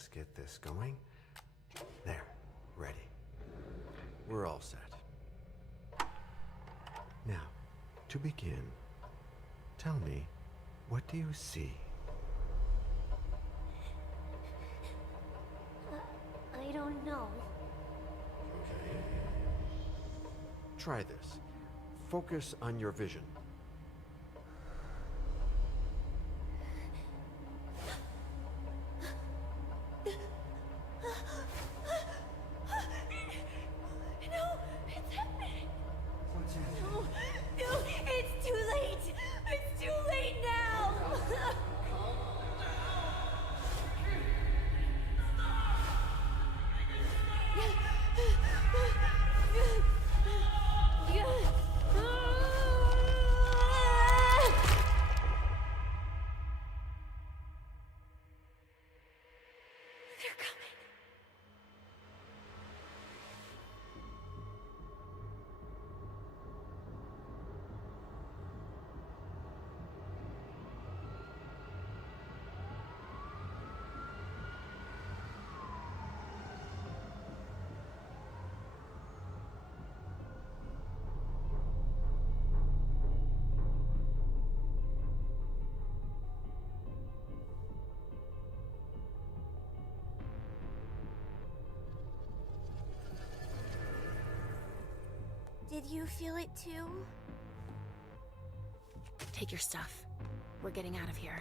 Let's get this going. There, ready. We're all set. Now, to begin, tell me, what do you see? I don't know. Okay. Try this. Focus on your vision. No, it's happening. No, no, it's too late. It's too late now. They're coming. Did you feel it too? Take your stuff. We're getting out of here.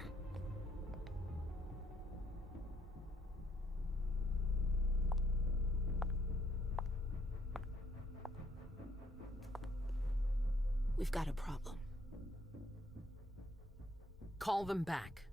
We've got a problem. Call them back.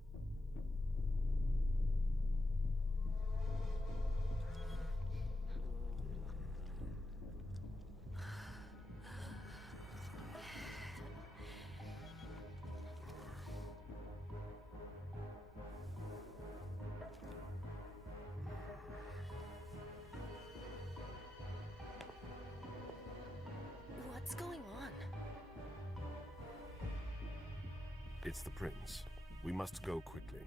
What's going on? It's the prince. We must go quickly.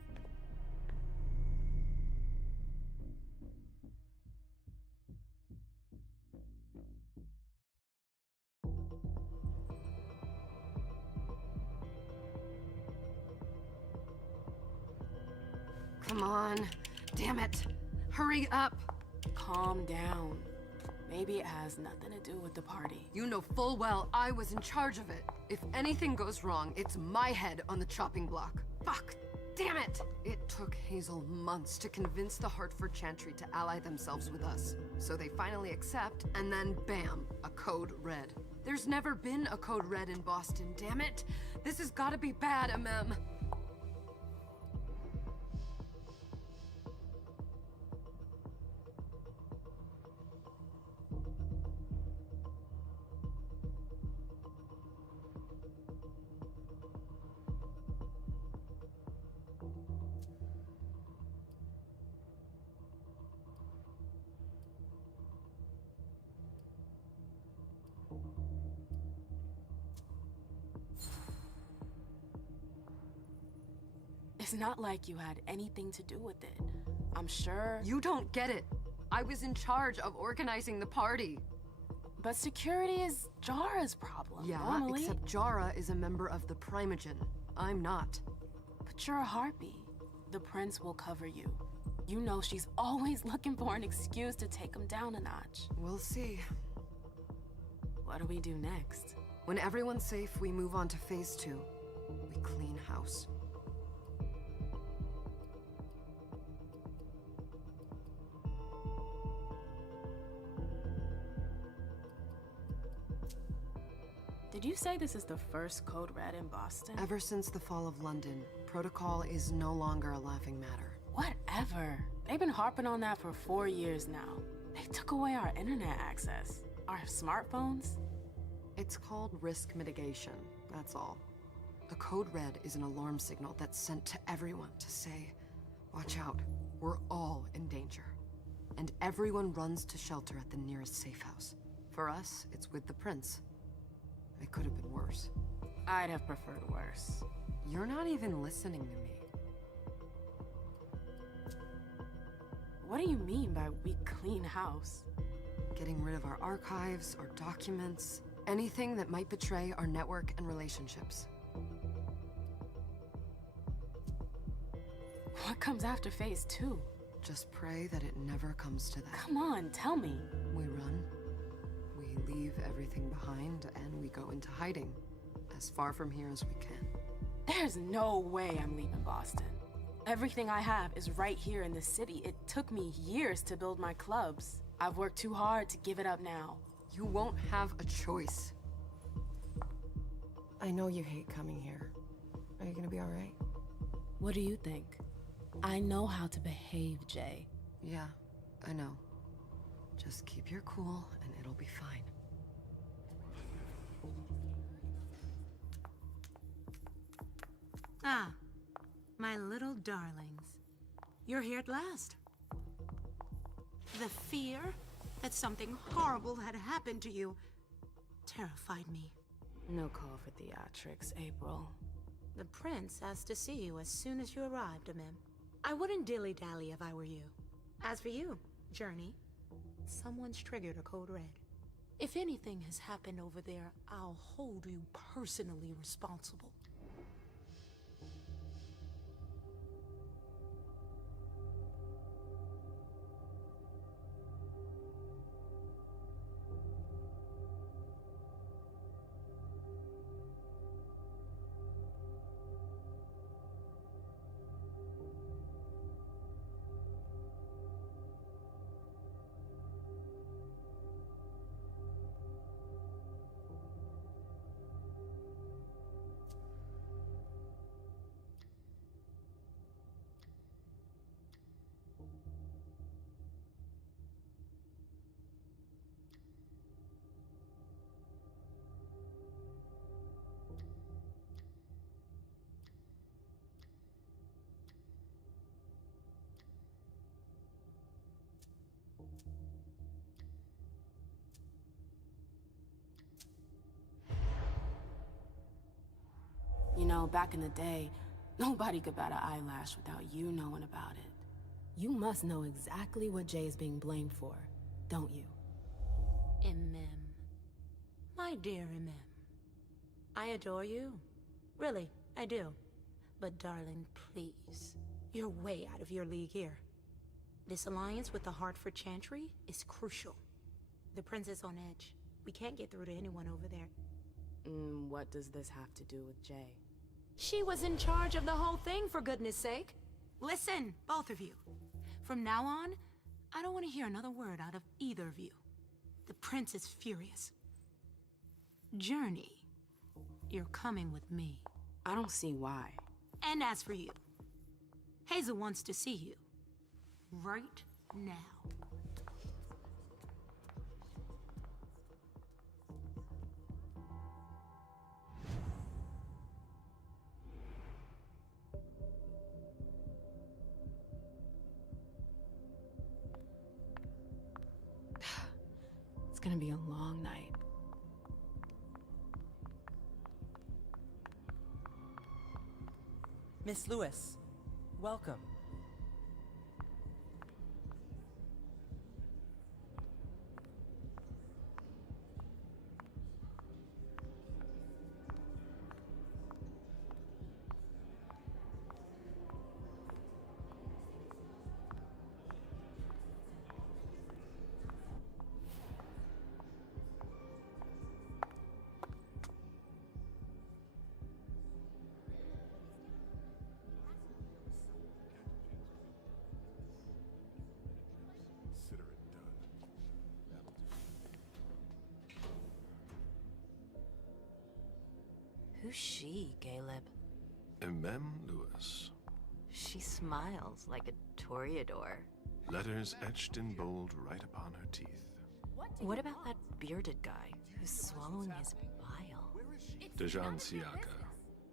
Come on. Damn it. Hurry up. Calm down. Maybe it has nothing to do with the party. You know full well I was in charge of it. If anything goes wrong, it's my head on the chopping block. Fuck! Damn it! It took Hazel months to convince the Hartford Chantry to ally themselves with us. So they finally accept, and then bam, a code red. There's never been a code red in Boston, damn it! This has gotta be bad, MM. It's not like you had anything to do with it. I'm sure. You don't get it. I was in charge of organizing the party. But security is Jara's problem. Yeah, normally. except Jara is a member of the Primogen. I'm not. But you're a harpy. The prince will cover you. You know she's always looking for an excuse to take him down a notch. We'll see. What do we do next? When everyone's safe, we move on to phase 2. We clean house. Did you say this is the first code red in Boston? Ever since the fall of London, protocol is no longer a laughing matter. Whatever. They've been harping on that for 4 years now. They took away our internet access. Our smartphones. It's called risk mitigation, that's all. A code red is an alarm signal that's sent to everyone to say, watch out, we're all in danger. And everyone runs to shelter at the nearest safe house. For us, it's with the prince. It could have been worse. I'd have preferred worse. You're not even listening to me. What do you mean by we clean house? Getting rid of our archives, our documents, anything that might betray our network and relationships. What comes after phase 2? Just pray that it never comes to that. Come on, tell me. We run, we leave everything behind, and we go into hiding, as far from here as we can. There's no way I'm leaving Boston. Everything I have is right here in the city. It took me years to build my clubs. I've worked too hard to give it up now. You won't have a choice. I know you hate coming here. Are you gonna be all right? What do you think? I know how to behave, Jay. Yeah, I know. Just keep your cool and it'll be fine. Ah, my little darlings. You're here at last. The fear that something horrible had happened to you terrified me. No call for theatrics, April. The prince asked to see you as soon as you arrived, Amim. I wouldn't dilly-dally if I were you. As for you, Journey, someone's triggered a code red. If anything has happened over there, I'll hold you personally responsible. You know, back in the day, nobody could bat an eyelash without you knowing about it. You must know exactly what Jay is being blamed for, don't you? Imem. My dear Imem. I adore you. Really, I do. But darling, please. You're way out of your league here. This alliance with the Hartford Chantry is crucial. The prince is on edge. We can't get through to anyone over there. What does this have to do with Jay? She was in charge of the whole thing, for goodness sake. Listen, both of you. From now on, I don't want to hear another word out of either of you. The prince is furious. Journey, you're coming with me. I don't see why. And as for you, Hazel wants to see you. Right now. It's gonna be a long night. Miss Lewis, welcome. Consider it done. That'll do. Who's she, Caleb? Mem Lewis. She smiles like a toreador. Letters etched in bold right upon her teeth. What about that bearded guy who's swallowing his bile? Dejan Siaka.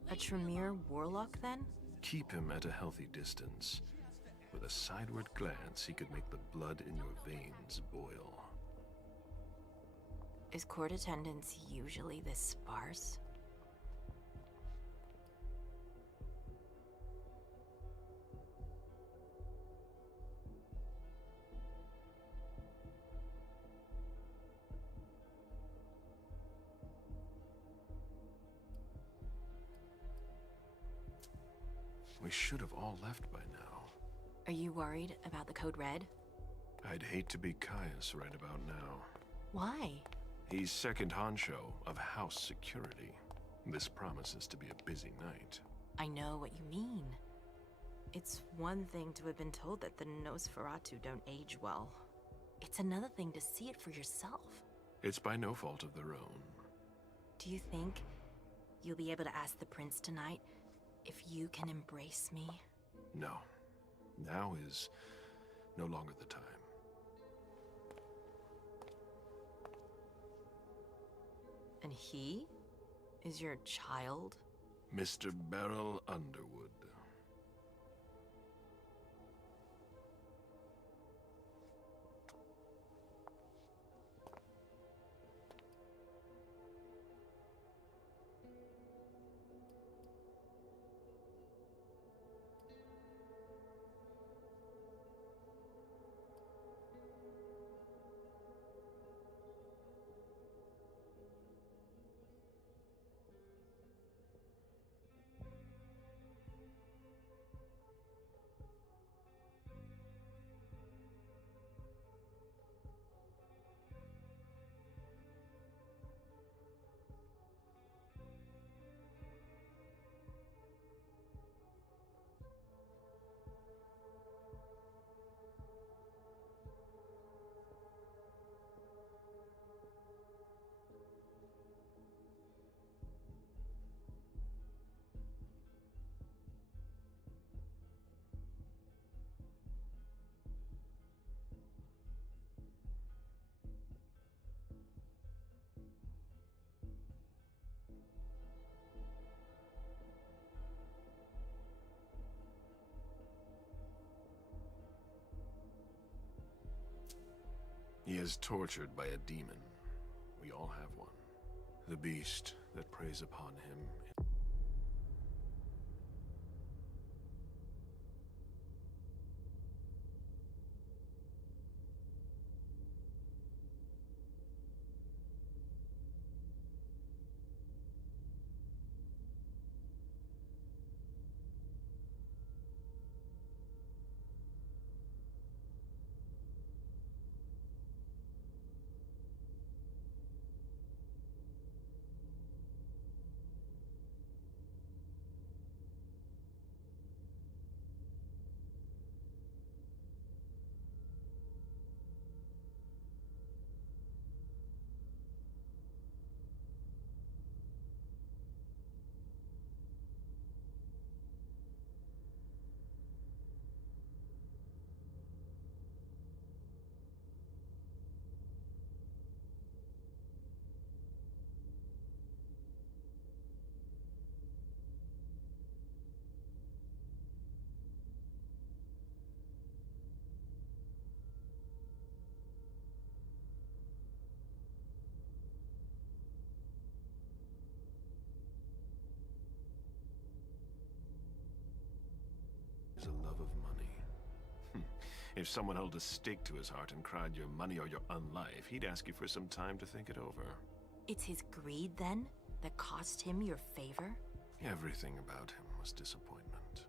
A Tremere warlock, then? Keep him at a healthy distance. With a sideward glance, he could make the blood in your veins boil. Is court attendance usually this sparse? We should have all left by now. Are you worried about the Code Red? I'd hate to be Caius right about now. Why? He's second honcho of house security. This promises to be a busy night. I know what you mean. It's one thing to have been told that the Nosferatu don't age well. It's another thing to see it for yourself. It's by no fault of their own. Do you think you'll be able to ask the prince tonight if you can embrace me? No. Now is no longer the time. And he is your child? Mr. Beryl Underwood. He is tortured by a demon. We all have one. The beast that preys upon him. Is a love of money. If someone held a stake to his heart and cried your money or your unlife, he'd ask you for some time to think it over. It's his greed, then, that cost him your favor? Everything about him was disappointment.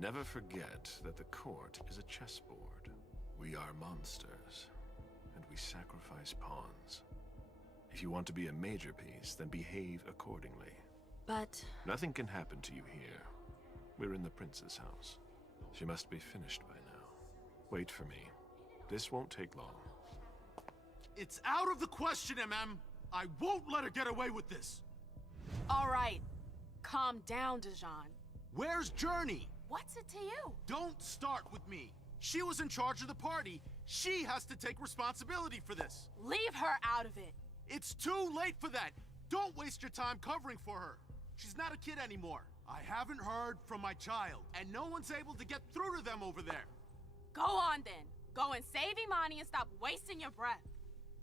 Never forget that the court is a chessboard. We are monsters, and we sacrifice pawns. If you want to be a major piece, then behave accordingly. But... Nothing can happen to you here. We're in the prince's house. She must be finished by now. Wait for me. This won't take long. It's out of the question, MM! I won't let her get away with this! All right. Calm down, Dijon. Where's Journey? What's it to you? Don't start with me. She was in charge of the party. She has to take responsibility for this. Leave her out of it. It's too late for that. Don't waste your time covering for her. She's not a kid anymore. I haven't heard from my child, and no one's able to get through to them over there. Go on then. Go and save Imani and stop wasting your breath.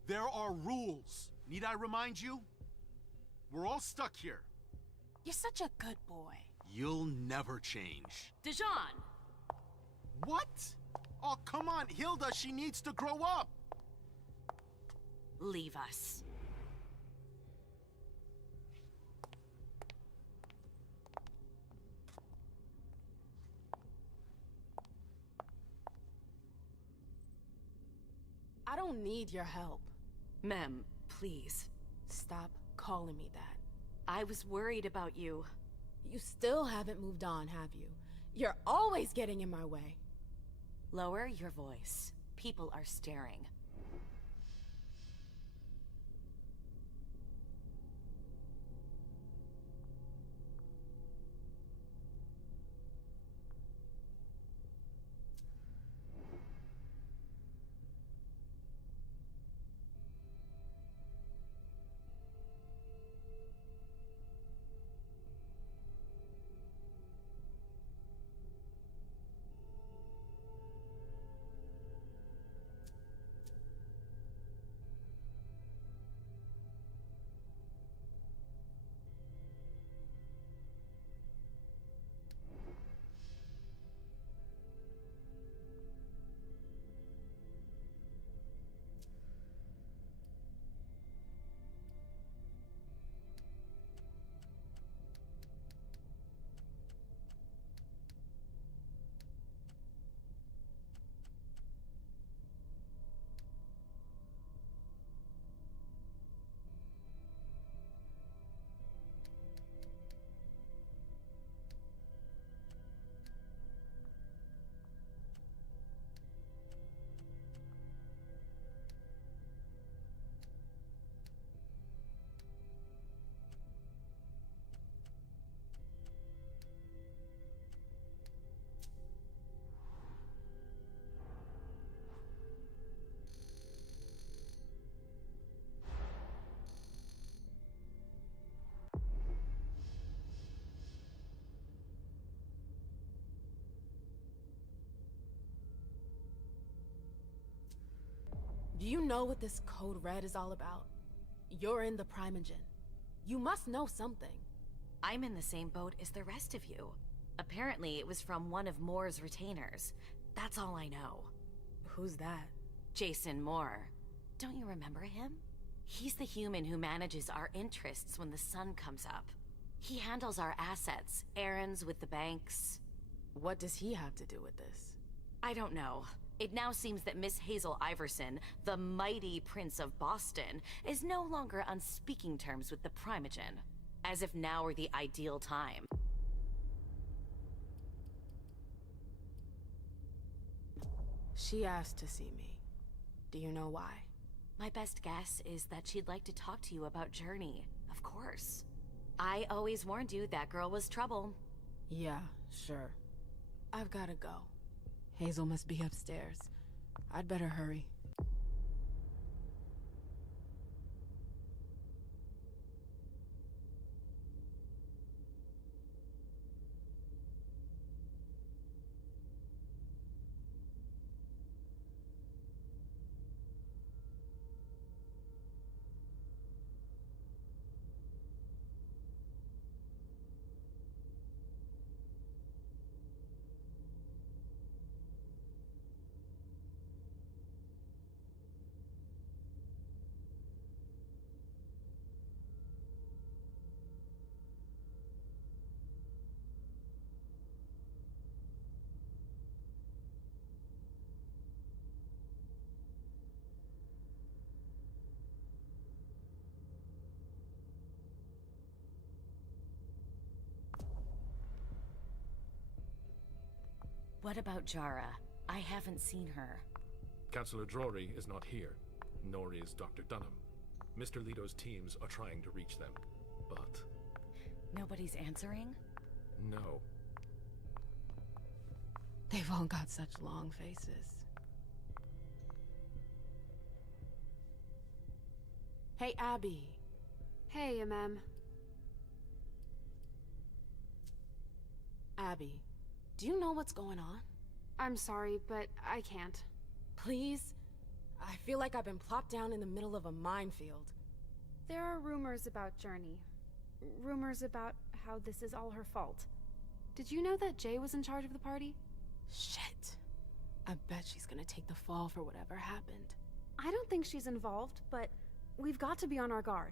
There are rules. Need I remind you? We're all stuck here. You're such a good boy. You'll never change. Dijon! What? Oh, come on, Hilda, she needs to grow up. Leave us. don't need your help. Mem, please. Stop calling me that. I was worried about you. You still haven't moved on, have you? You're always getting in my way. Lower your voice. People are staring. Do you know what this Code Red is all about? You're in the Primogen. You must know something. I'm in the same boat as the rest of you. Apparently, it was from one of Moore's retainers. That's all I know. Who's that? Jason Moore. Don't you remember him? He's the human who manages our interests when the sun comes up. He handles our assets, errands with the banks. What does he have to do with this? I don't know. It now seems that Miss Hazel Iverson, the mighty Prince of Boston, is no longer on speaking terms with the Primogen. As if now were the ideal time. She asked to see me. Do you know why? My best guess is that she'd like to talk to you about Journey, of course. I always warned you that girl was trouble. Yeah, sure. I've gotta go. Hazel must be upstairs. I'd better hurry. What about Jara? I haven't seen her. Councillor Drury is not here, nor is Dr. Dunham. Mr. Leto's teams are trying to reach them, but... Nobody's answering? No. They've all got such long faces. Hey, Abby. Hey, Mem. Abby, do you know what's going on? I'm sorry, but I can't. Please? I feel like I've been plopped down in the middle of a minefield. There are rumors about Journey. Rumors about how this is all her fault. Did you know that Jay was in charge of the party? Shit. I bet she's gonna take the fall for whatever happened. I don't think she's involved, but we've got to be on our guard.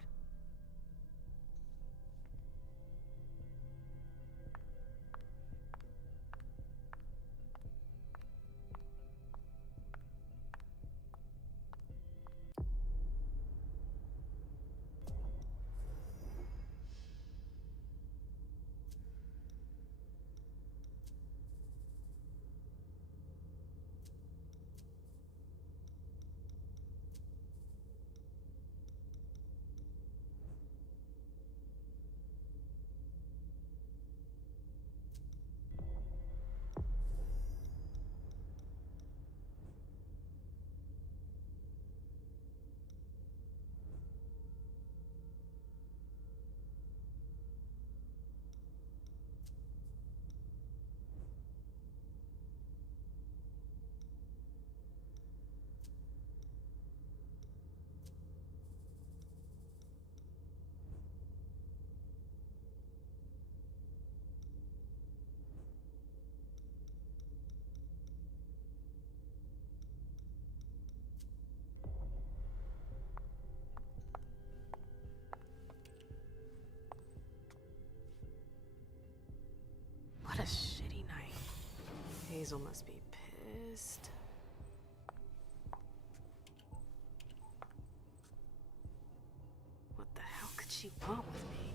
What a shitty night. Hazel must be pissed. What the hell could she want with me?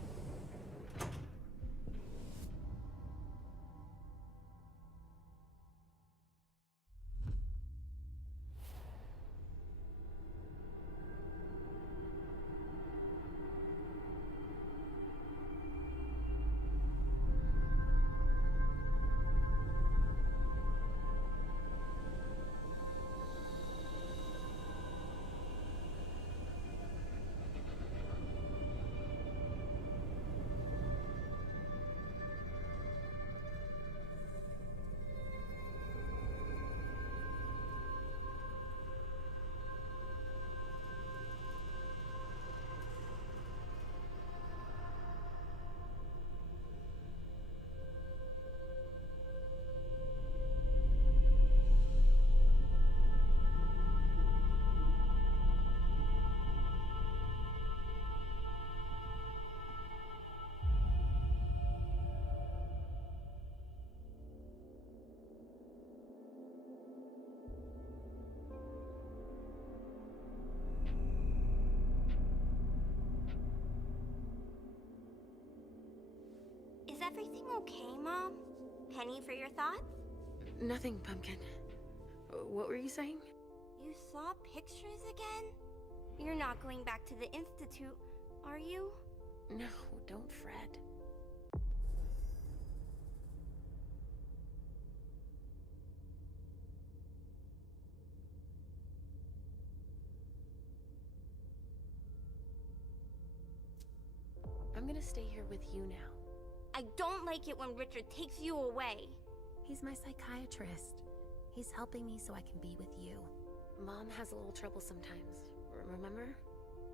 Is everything okay, Mom? Penny, for your thoughts? Nothing, Pumpkin. What were you saying? You saw pictures again? You're not going back to the Institute, are you? No, don't fret. I'm gonna stay here with you now. I don't like it when Richard takes you away. He's my psychiatrist. He's helping me so I can be with you. Mom has a little trouble sometimes, remember?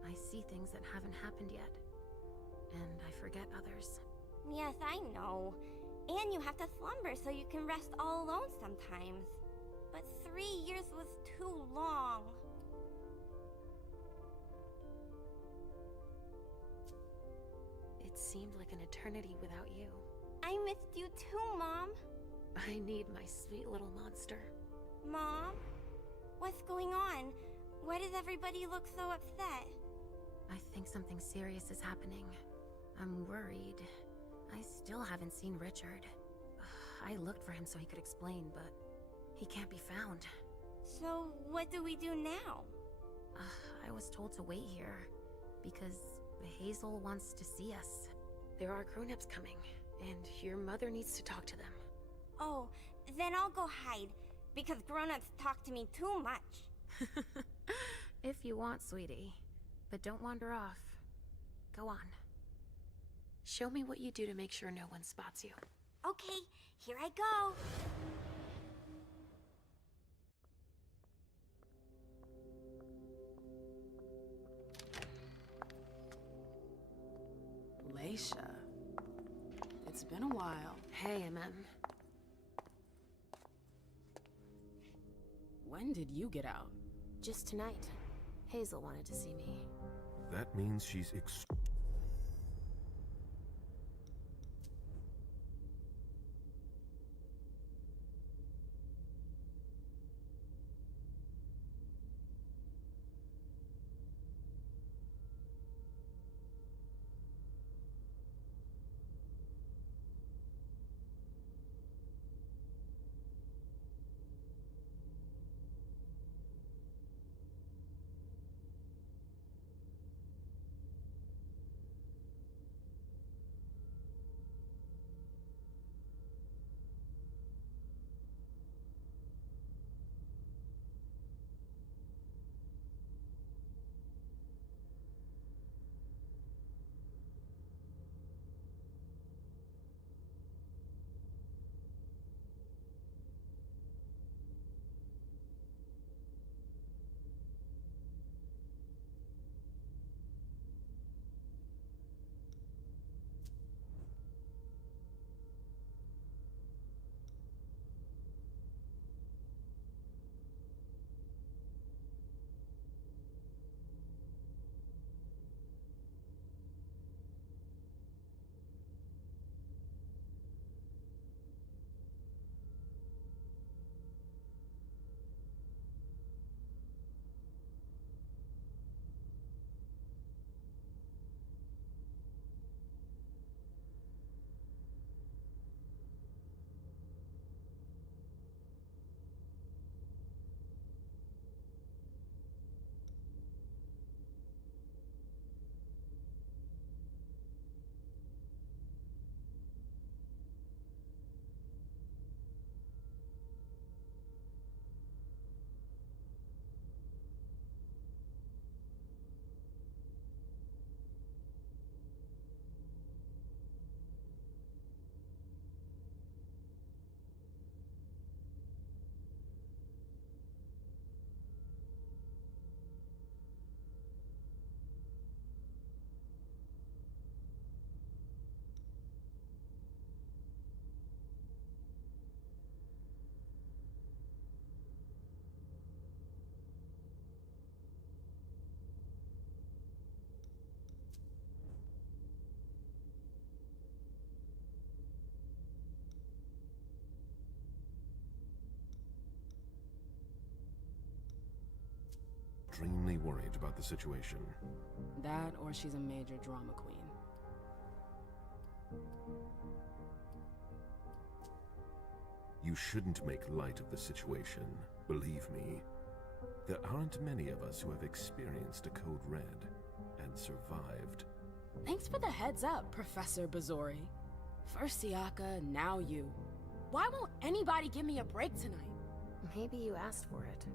I see things that haven't happened yet. And I forget others. Yes, I know. And you have to slumber so you can rest all alone sometimes. But 3 years was too long. It seemed like an eternity without you. I missed you too, Mom. I need my sweet little monster. Mom? What's going on? Why does everybody look so upset? I think something serious is happening. I'm worried. I still haven't seen Richard. I looked for him so he could explain, but he can't be found. So, what do we do now? I was told to wait here, because Hazel wants to see us. There are grown-ups coming, and your mother needs to talk to them. Oh, then I'll go hide, because grown-ups talk to me too much. If you want, sweetie. But don't wander off. Go on. Show me what you do to make sure no one spots you. Okay, here I go. Leisha. It's been a while. Hey, MM. When did you get out? Just tonight. Hazel wanted to see me. That means she's extremely worried about the situation. That, or she's a major drama queen. You shouldn't make light of the situation, believe me. There aren't many of us who have experienced a code red and survived. Thanks for the heads up, Professor Bazori. First Siaka, now you. Why won't anybody give me a break tonight? Maybe you asked for it.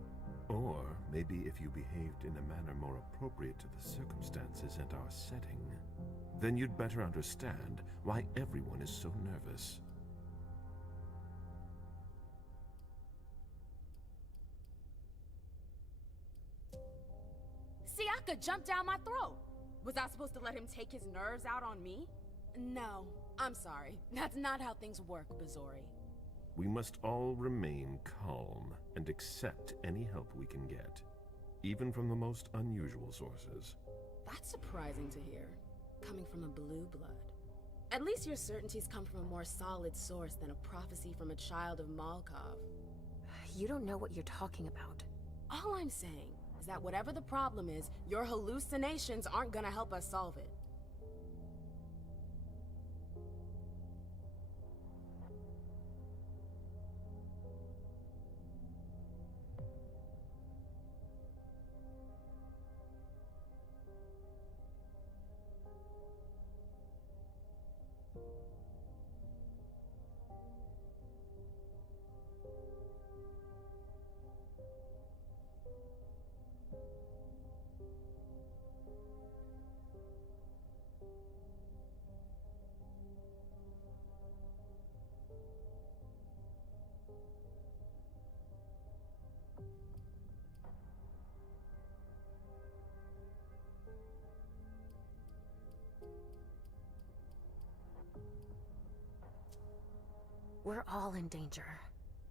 Or maybe if you behaved in a manner more appropriate to the circumstances and our setting, then you'd better understand why everyone is so nervous. Siaka jumped down my throat! Was I supposed to let him take his nerves out on me? No, I'm sorry. That's not how things work, Bazori. We must all remain calm and accept any help we can get, even from the most unusual sources. That's surprising to hear, coming from a blue blood. At least your certainties come from a more solid source than a prophecy from a child of Malkov. You don't know what you're talking about. All I'm saying is that whatever the problem is, your hallucinations aren't gonna help us solve it. We're all in danger.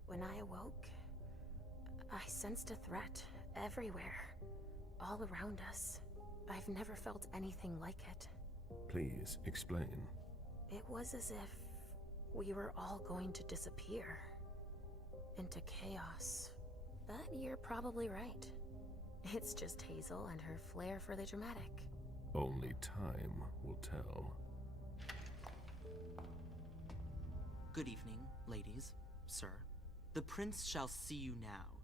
When I awoke, I sensed a threat everywhere, all around us. I've never felt anything like it. Please, explain. It was as if we were all going to disappear into chaos. But you're probably right. It's just Hazel and her flair for the dramatic. Only time will tell. Good evening, ladies, sir. The prince shall see you now.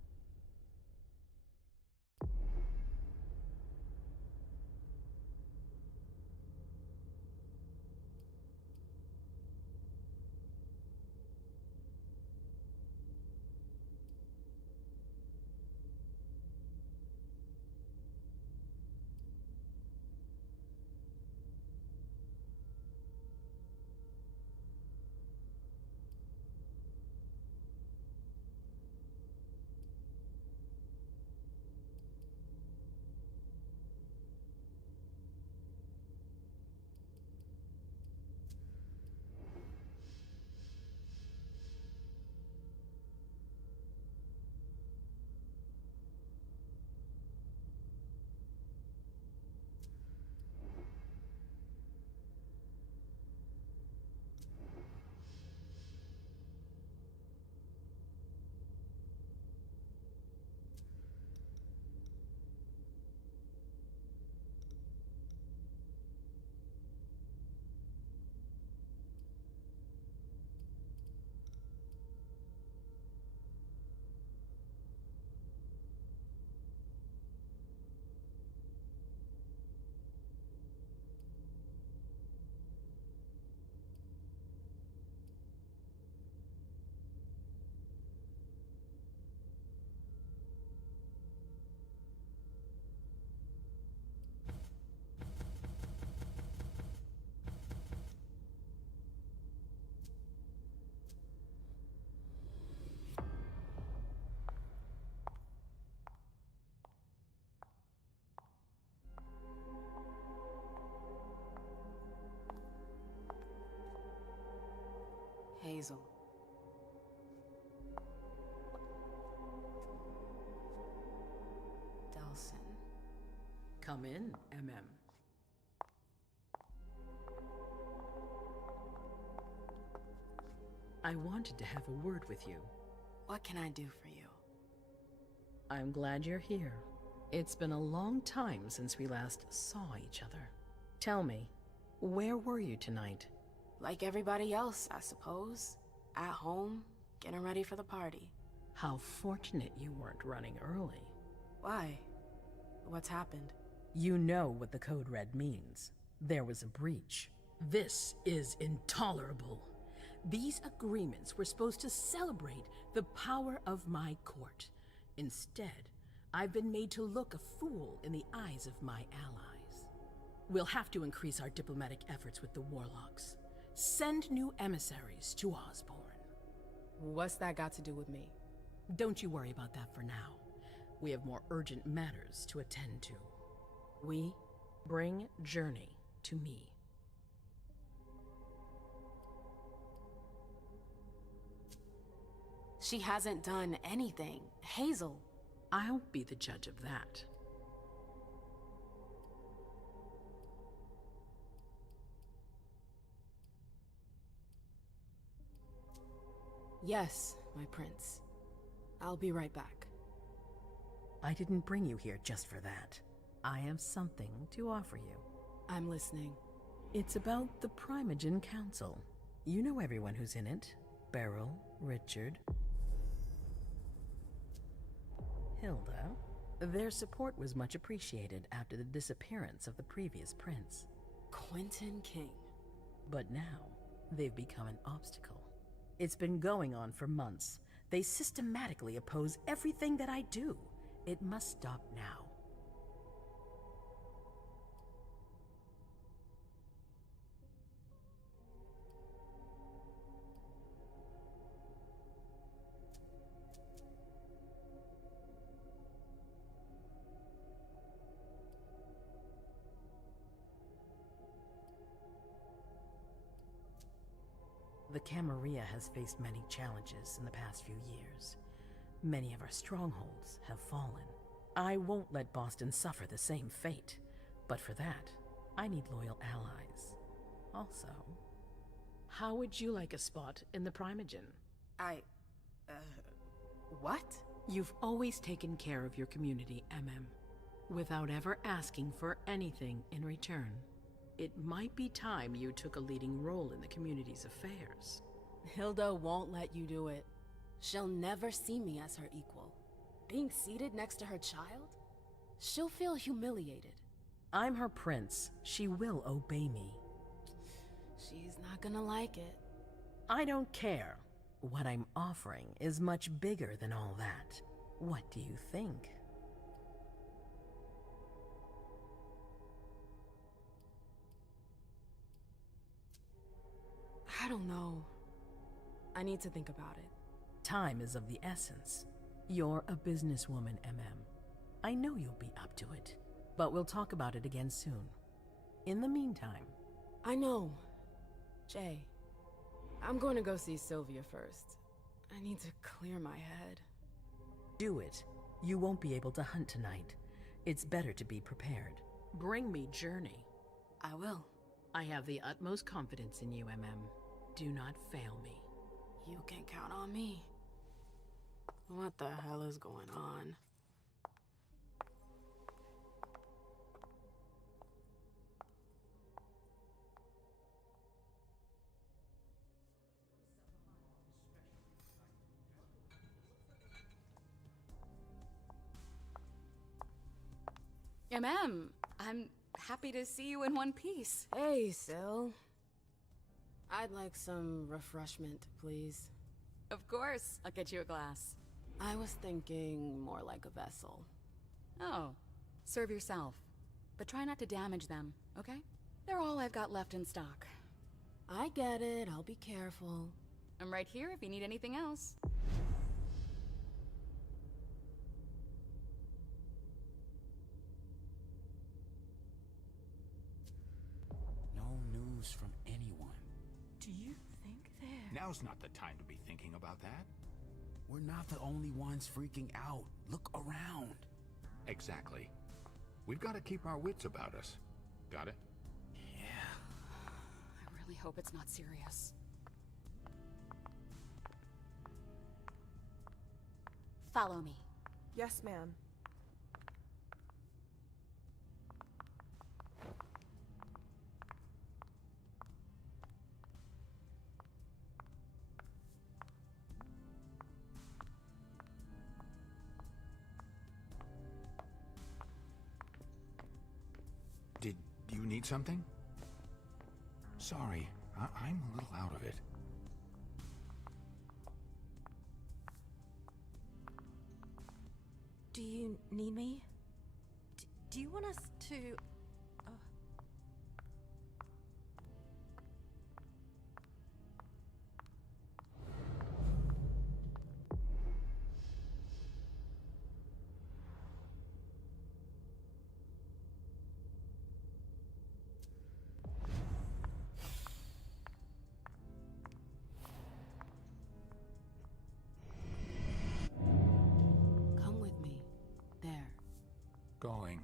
Hazel. Delsin. Come in, MM. I wanted to have a word with you. What can I do for you? I'm glad you're here. It's been a long time since we last saw each other. Tell me, where were you tonight? Like everybody else, I suppose. At home, getting ready for the party. How fortunate you weren't running early. Why? What's happened? You know what the Code Red means. There was a breach. This is intolerable. These agreements were supposed to celebrate the power of my court. Instead, I've been made to look a fool in the eyes of my allies. We'll have to increase our diplomatic efforts with the Warlocks. Send new emissaries to Osborne. What's that got to do with me? Don't you worry about that for now. We have more urgent matters to attend to. We? Bring Journey to me. She hasn't done anything. Hazel. I'll be the judge of that. Yes, my prince. I'll be right back. I didn't bring you here just for that. I have something to offer you. I'm listening. It's about the Primogen Council. You know everyone who's in it. Beryl, Richard, Hilda. Their support was much appreciated after the disappearance of the previous prince. Quentin King. But now, they've become an obstacle. It's been going on for months. They systematically oppose everything that I do. It must stop now. The Camarilla has faced many challenges in the past few years. Many of our strongholds have fallen. I won't let Boston suffer the same fate, but for that, I need loyal allies. Also, how would you like a spot in the Primogen? What? You've always taken care of your community, without ever asking for anything in return. It might be time you took a leading role in the community's affairs. Hilda won't let you do it. She'll never see me as her equal. Being seated next to her child? She'll feel humiliated. I'm her prince. She will obey me. She's not gonna like it. I don't care. What I'm offering is much bigger than all that. What do you think? I don't know. I need to think about it. Time is of the essence. You're a businesswoman, I know you'll be up to it, but we'll talk about it again soon. In the meantime... I know. Jay, I'm going to go see Sylvia first. I need to clear my head. Do it. You won't be able to hunt tonight. It's better to be prepared. Bring me Journey. I will. I have the utmost confidence in you, Do not fail me. You can count on me. What the hell is going on? I'm happy to see you in one piece. Hey, Syl. I'd like some refreshment, please. Of course, I'll get you a glass. I was thinking more like a vessel. Oh, serve yourself. But try not to damage them, okay? They're all I've got left in stock. I get it, I'll be careful. I'm right here if you need anything else. No news from anyone. Do you think they're... Now's not the time to be thinking about that. We're not the only ones freaking out. Look around. Exactly. We've got to keep our wits about us. Got it? Yeah. I really hope it's not serious. Follow me. Yes, ma'am. Need something? Sorry, I'm a little out of it. Do you need me? Do you want us to... Come with me. There. Going.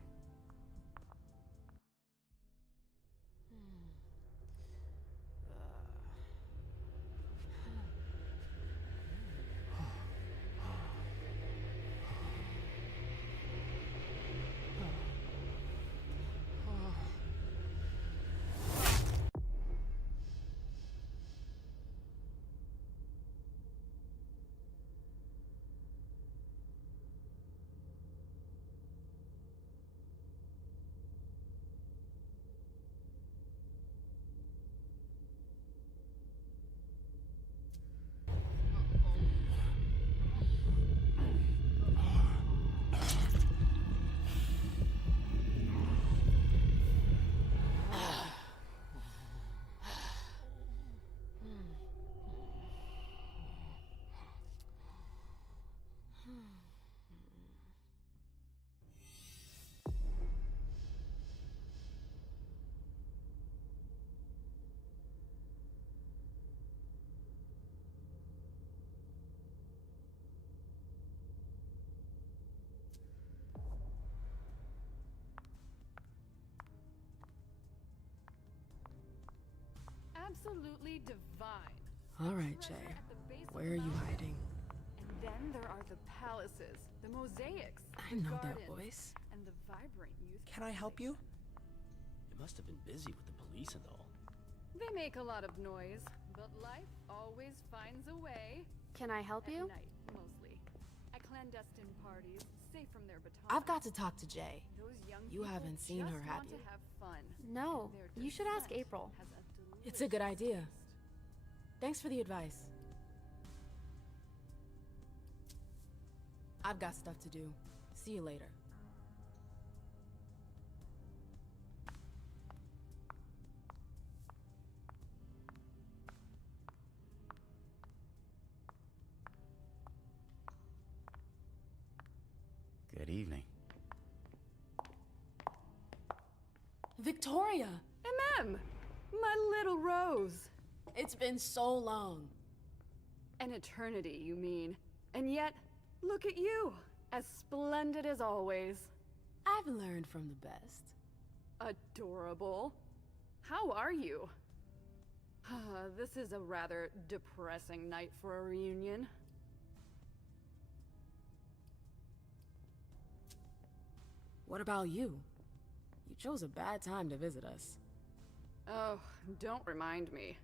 Absolutely divine. All right, Jay. Where are you hiding? And then there are the palaces, the mosaics, I the know that gardens, voice. and the vibrant youth. Can I help you? It must have been busy with the police and all. They make a lot of noise, but life always finds a way. Can I help you? At night, mostly. At clandestine parties, safe from their batons. I've got to talk to Jay. Those young You people haven't seen just her, have want you? to have fun. No, Their you should ask descent April. has a It's a good idea. Thanks for the advice. I've got stuff to do. See you later. Good evening. Victoria! MM! My little Rose! It's been so long. An eternity, you mean. And yet, look at you! As splendid as always. I've learned from the best. Adorable. How are you? This is a rather depressing night for a reunion. What about you? You chose a bad time to visit us. Oh, don't remind me.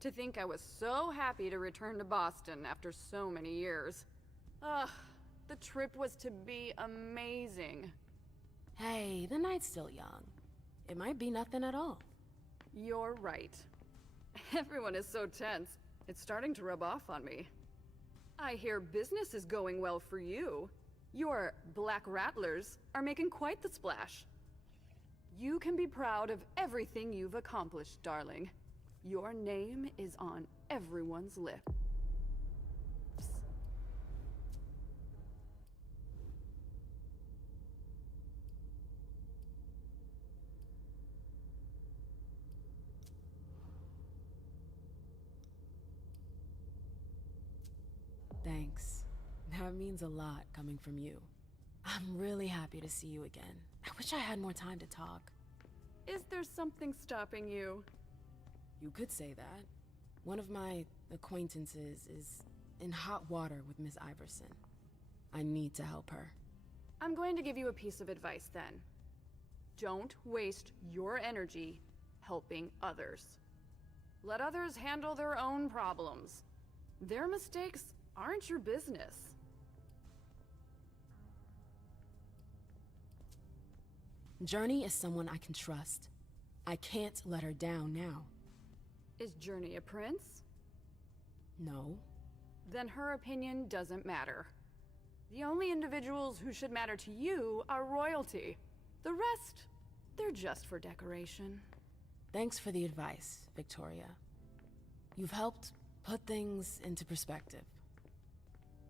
To think I was so happy to return to Boston after so many years. Ugh, the trip was to be amazing. Hey, the night's still young. It might be nothing at all. You're right. Everyone is so tense. It's starting to rub off on me. I hear business is going well for you. Your Black Rattlers are making quite the splash. You can be proud of everything you've accomplished, darling. Your name is on everyone's lips. Thanks. That means a lot coming from you. I'm really happy to see you again. I wish I had more time to talk. Is there something stopping you? You could say that. One of my acquaintances is in hot water with Miss Iverson. I need to help her. I'm going to give you a piece of advice then. Don't waste your energy helping others. Let others handle their own problems. Their mistakes aren't your business. Journey is someone I can trust. I can't let her down now. Is Journey a prince? No. Then her opinion doesn't matter. The only individuals who should matter to you are royalty. The rest, they're just for decoration. Thanks for the advice, Victoria. You've helped put things into perspective.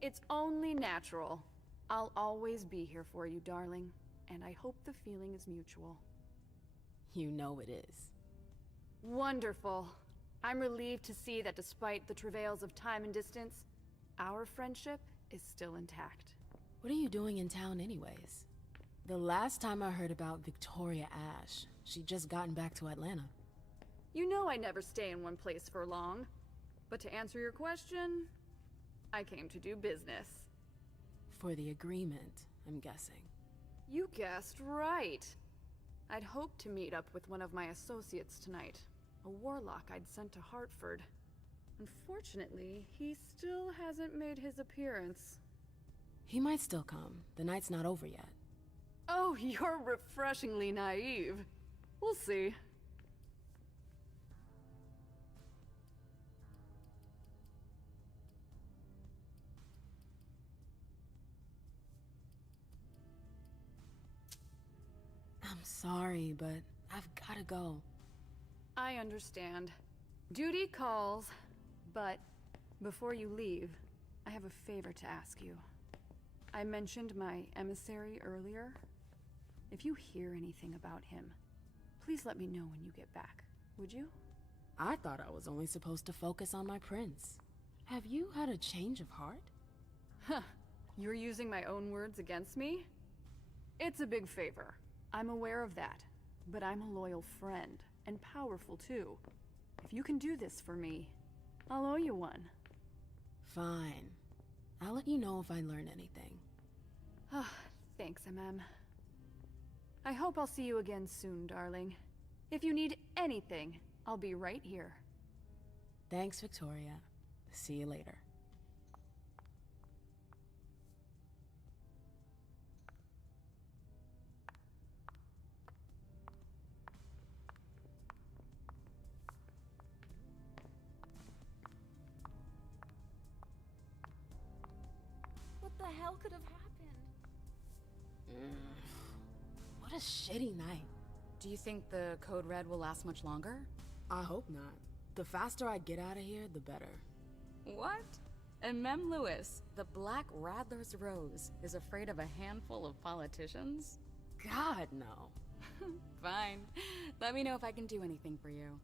It's only natural. I'll always be here for you, darling. And I hope the feeling is mutual. You know it is. Wonderful. I'm relieved to see that despite the travails of time and distance, our friendship is still intact. What are you doing in town anyways? The last time I heard about Victoria Ash, she'd just gotten back to Atlanta. You know I never stay in one place for long. But to answer your question, I came to do business. For the agreement, I'm guessing. You guessed right. I'd hoped to meet up with one of my associates tonight, a warlock I'd sent to Hartford. Unfortunately, he still hasn't made his appearance. He might still come. The night's not over yet. Oh, you're refreshingly naive. We'll see. I'm sorry, but I've gotta go. I understand. Duty calls, but before you leave, I have a favor to ask you. I mentioned my emissary earlier. If you hear anything about him, please let me know when you get back, would you? I thought I was only supposed to focus on my prince. Have you had a change of heart? Huh. You're using my own words against me? It's a big favor. I'm aware of that. But I'm a loyal friend, and powerful too. If you can do this for me, I'll owe you one. Fine. I'll let you know if I learn anything. Thanks, MM. I hope I'll see you again soon, darling. If you need anything, I'll be right here. Thanks, Victoria. See you later. What the hell could have happened? What a shitty night. Do you think the Code Red will last much longer? I hope not. The faster I get out of here, the better. What? And Mem Lewis, the Black Rattler's Rose, is afraid of a handful of politicians? God, no. Fine. Let me know if I can do anything for you.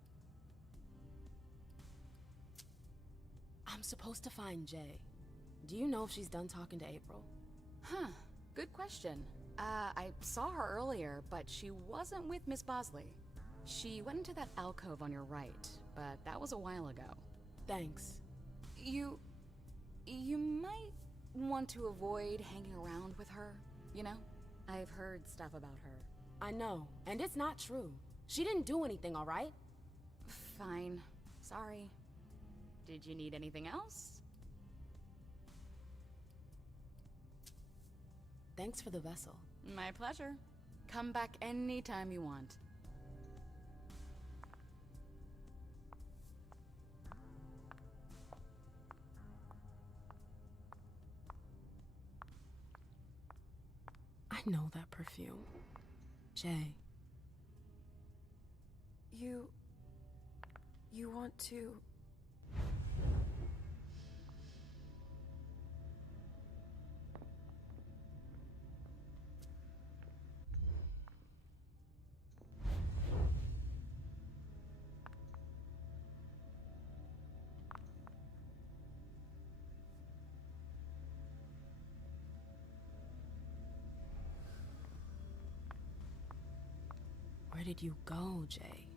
I'm supposed to find Jay. Do you know if she's done talking to April? Huh. Good question. I saw her earlier, but she wasn't with Miss Bosley. She went into that alcove on your right, but that was a while ago. Thanks. You might want to avoid hanging around with her, you know? I've heard stuff about her. I know, and it's not true. She didn't do anything, all right? Fine. Sorry. Did you need anything else? Thanks for the vessel. My pleasure. Come back anytime you want. I know that perfume. Jay. You want to... Where did you go, Jay?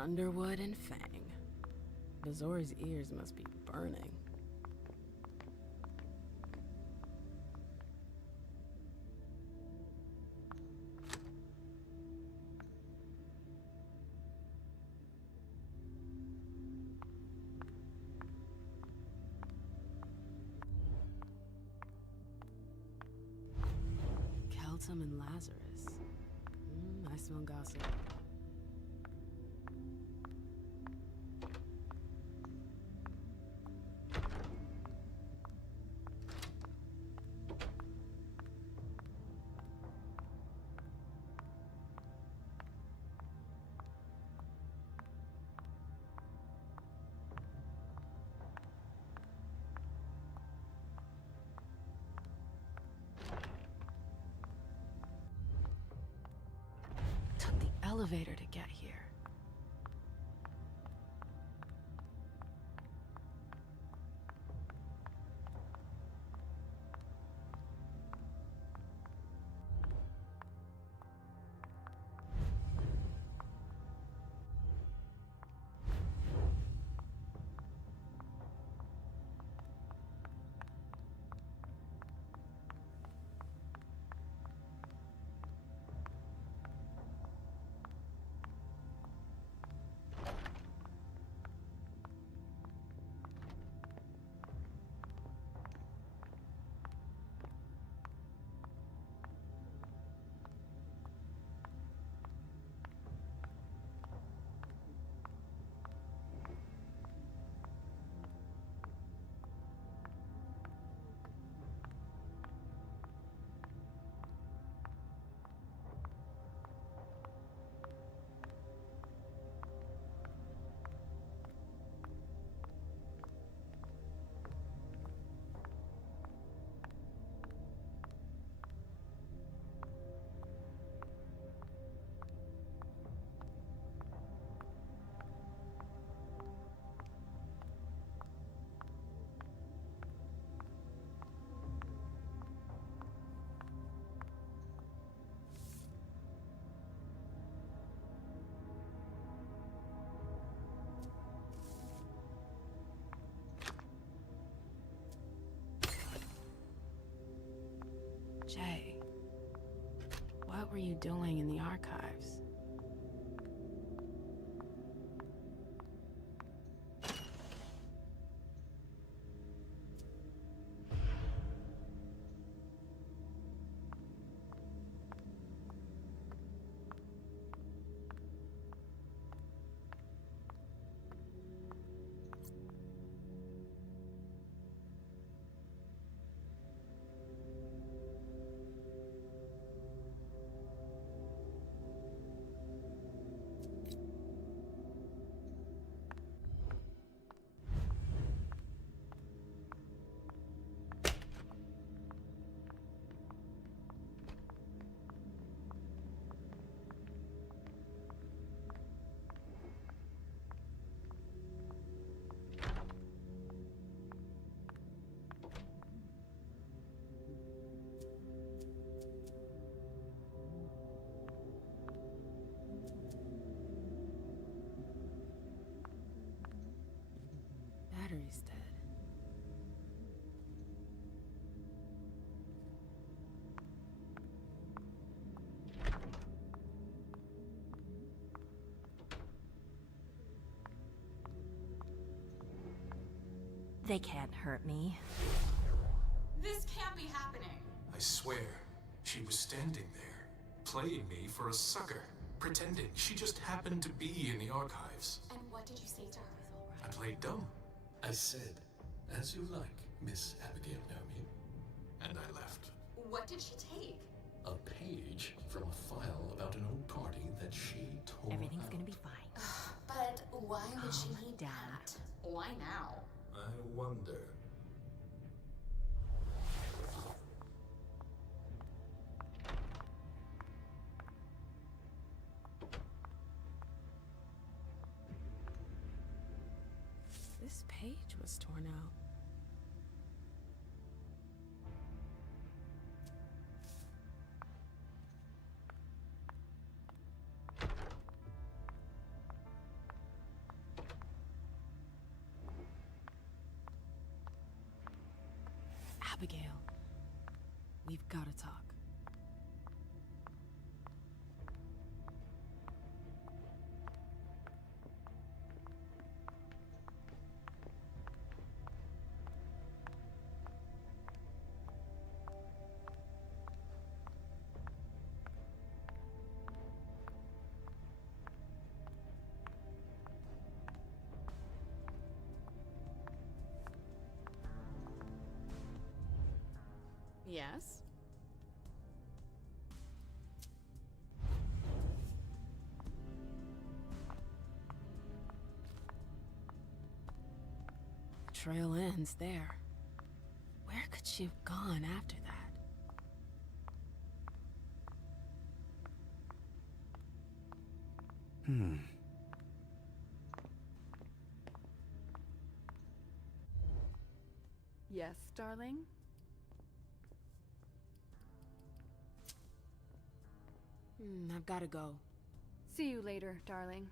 Underwood and Fang. Bazori's ears must be burning. Keltum and Lazarus. I smell gossip. Took the elevator to get here. Jay, what were you doing in the archives? Battery's dead. They can't hurt me. This can't be happening. I swear, she was standing there, playing me for a sucker, pretending she just happened to be in the archives. And what did you say to her? I played dumb. I said, "As you like, Miss Abigail Naomi," and I left. What did she take? A page from a file about an old party that she tore Everything's out. gonna be fine. But why would she Calm need down. that? Why now? I wonder. This page was torn out. Abigail, we've gotta talk. Yes? The trail ends there. Where could she have gone after that? Yes, darling? I've gotta go. See you later, darling.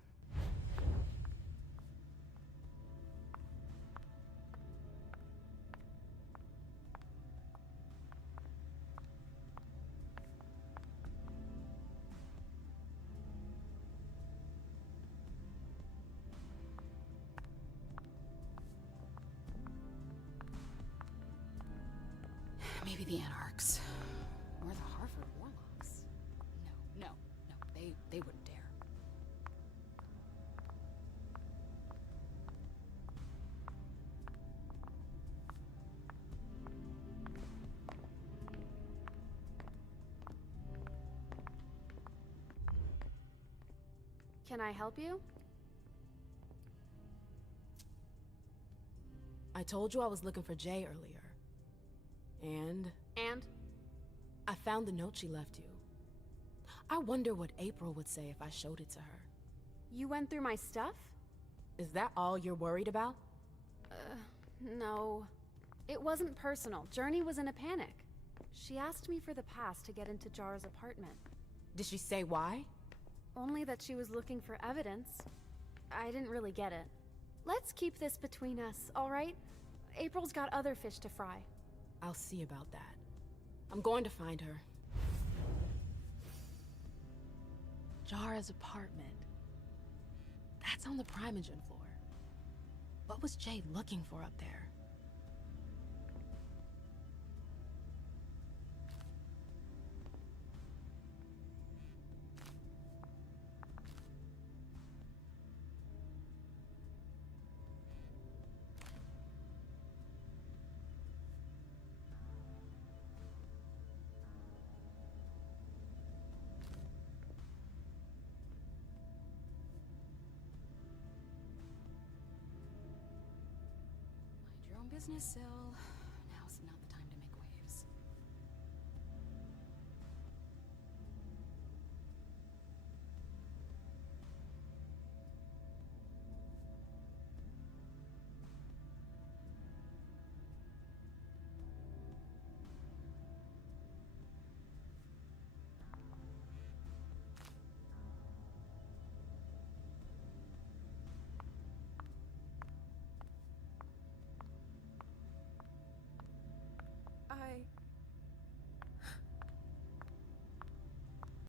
Maybe the Anarchs. Or the Harvard Warlocks. No. They wouldn't dare. Can I help you? I told you I was looking for Jay earlier. And I found the note she left you. I wonder what April would say if I showed it to her. You went through my stuff? Is that all you're worried about? No. It wasn't personal. Journey was in a panic. She asked me for the pass to get into Jara's apartment. Did she say why? Only that she was looking for evidence. I didn't really get it. Let's keep this between us, all right? April's got other fish to fry. I'll see about that. I'm going to find her. Jara's apartment. That's on the Primogen floor. What was Jay looking for up there? Mind your own business, Syl. Now's not the